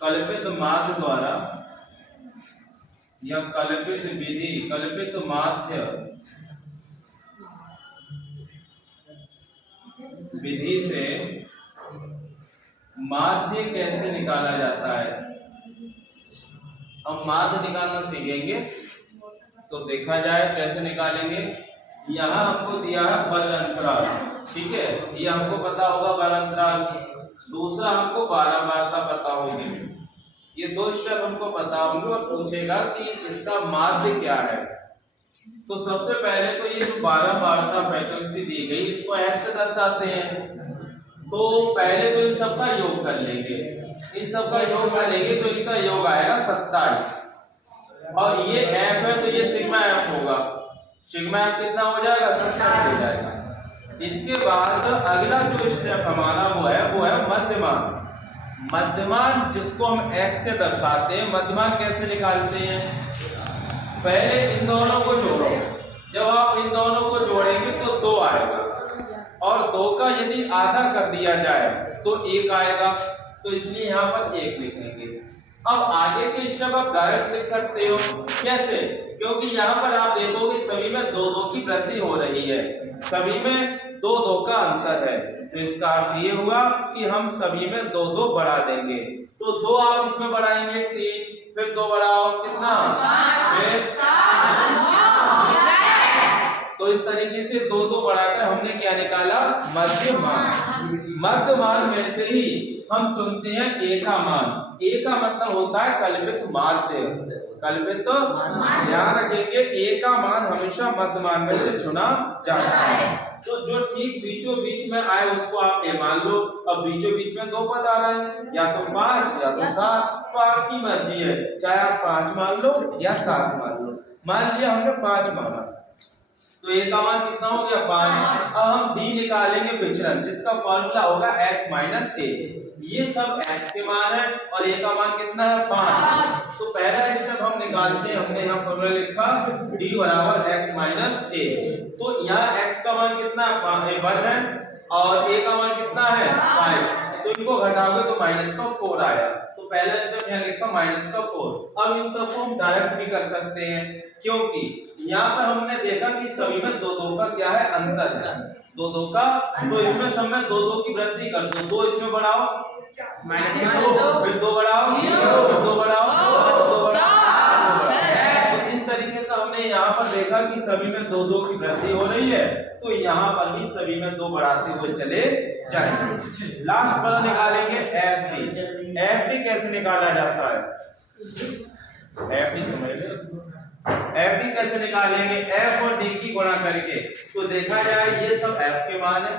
कल्पित माध्य द्वारा या कल्पित विधि, कल्पित माध्य विधि से माध्य कैसे निकाला जाता है। हम माध्य निकालना सीखेंगे, तो देखा जाए कैसे निकालेंगे। यहाँ हमको दिया है बल अंतराल, ठीक है, ये हमको पता होगा बल अंतराल। दूसरा हमको बारंबारता पता होगी। ये दो स्टेप हमको पता होंगे और पूछेगा कि इसका माध्य क्या है। तो सबसे पहले तो ये जो बारंबारता फ्रीक्वेंसी दी गई इसको f से दर्शाते हैं। तो पहले तो इन सबका योग कर लेंगे, इन सबका योग करेंगे तो इनका योग आएगा 27 और ये f है तो ये सिग्मा f होगा। सिग्मा f कितना हो जाएगा, 27 हो जाएगा। इसके बाद अगला जो स्टेप हमारा वो है मध्यमान। मध्यमान जिसको हम x से दर्शाते हैं। मध्यमान कैसे निकालते हैं, पहले इन दोनों को जोड़ो। जब आप इन दोनों को जोड़ेंगे तो 2 आएगा और 2 का यदि आधा कर दिया जाए तो 1 आएगा, तो इसलिए यहाँ पर 1 लिखेंगे। अब आगे के स्टेप आप डायरेक्ट लिख सकते हो। कैसे, क्योंकि यहाँ पर आप देखोगे सभी में 2-2 की वृद्धि हो रही है, सभी में 2-2 का अंतर है। तो इसका अर्थ ये हुआ कि हम सभी में 2-2 बढ़ा देंगे। तो 2 आप इसमें बढ़ाएंगे 3, फिर 2 बढ़ाओ कितना, फिर 7। तो इस तरीके से 2-2 बढ़ाकर हमने क्या निकाला, मध्यमान। मध्यमान में से ही हम चुनते हैं a का मान। a का मतलब होता है कल्पित माध्य, कल्पित। ध्यान रखेंगे a का मान हमेशा मध्यमान में से चुना जाता है। तो जो ठीक बीचों बीच में आए उसको आप a मान लो। अब बीचों बीच में 2 पद आ रहे हैं, या तो 5 या तो 7, तो आपकी मर्जी है, चाहे आप 5 मान लो या 7 मान लो। मान लिया हमने 5 माना, तो a का मान कितना हो गया, 5। अब हम d निकालेंगे विचलन, जिसका फॉर्मूला होगा x माइनस a। ये सब x के मान है और a का मान कितना है, 5। तो पहला स्टेप हम निकालते हैं। हमने यहाँ फॉर्मूला लिखा d बराबर x माइनस a। तो यहाँ x का मान कितना है, 1 है और a का मान कितना है, 5। तो इनको घटाओगे तो माइनस का 4 आया। तो पहला स्टेप यहाँ लिखा माइनस का 4। अब इन सबको हम डायरेक्ट भी कर सकते हैं, क्योंकि यहाँ पर हमने देखा कि सभी में 2-2 का क्या है, अंतर है, 2-2 का। तो इसमें सब में 2-2 की वृद्धि कर दो। 2 इसमें बढ़ाओ, -2, फिर 2 बढ़ाओ, फिर 2 बढ़ाओ, 2 बढ़ाओ। तो इस तरीके से हमने यहाँ पर देखा कि सभी में 2-2 की वृद्धि हो रही है, तो यहाँ पर भी सभी में 2 बढ़ाते हुए चले जाएंगे। लास्ट वाला निकालेंगे FD। FD कैसे निकाला जाता है, FD समझ लो। FD कैसे निकालेंगे, F और D की गुणा करके। तो देखा जाए ये सब F के मान है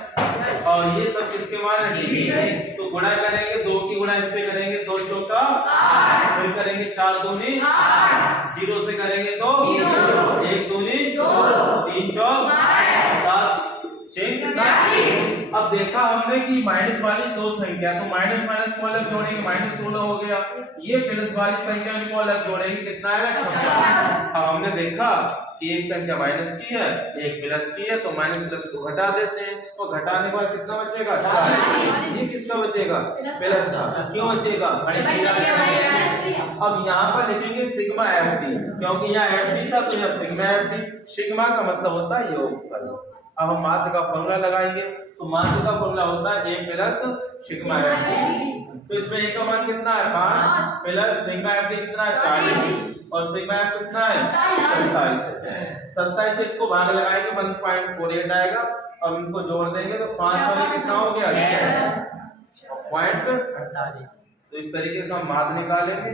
और ये सब किसके मान है, D के। तो गुणा करेंगे, 2 की गुणा इससे करेंगे 2 चौका 8, फिर करेंगे 4 दूनी 8, 0 से करेंगे तो 1 दूनी 3 चौक 7, 6 कितना। अब देखा हमने कि माइनस वाली 2 संख्या, तो माइनस माइनस को अलग जोड़ेंगे, -16 हो गया। ये प्लस वाली संख्या को अलग जोड़ेंगे, कितना आएगा, 56। अब हमने देखा कि एक संख्या माइनस की है, एक प्लस की है, तो माइनस प्लस को घटा देते हैं। तो घटाने के बाद कितना बचेगा, 40। ये किसका बचेगा, प्लस का। क्यों बचेगा, अब यहाँ पर लिखेंगे सिग्मा FD, क्योंकि यहाँ FD था तो यहाँ सिग्मा FD। सिग्मा का मतलब होता है योगफल। अब हम माध्य का फॉर्मूला लगाएंगे, तो माध्य का फॉर्मूला होता है a प्लस सिग्मा FD। तो इसमें a का मान कितना है, 5 प्लस सिग्मा FD कितना है, 40 और सिग्मा F कितना है, 27। 27 से इसको भाग लगाएंगे 1.48 आएगा। अब इनको जोड़ देंगे तो 5 वाले कितना हो गया, 6.48। तो इस तरीके से हम माध्य निकालेंगे।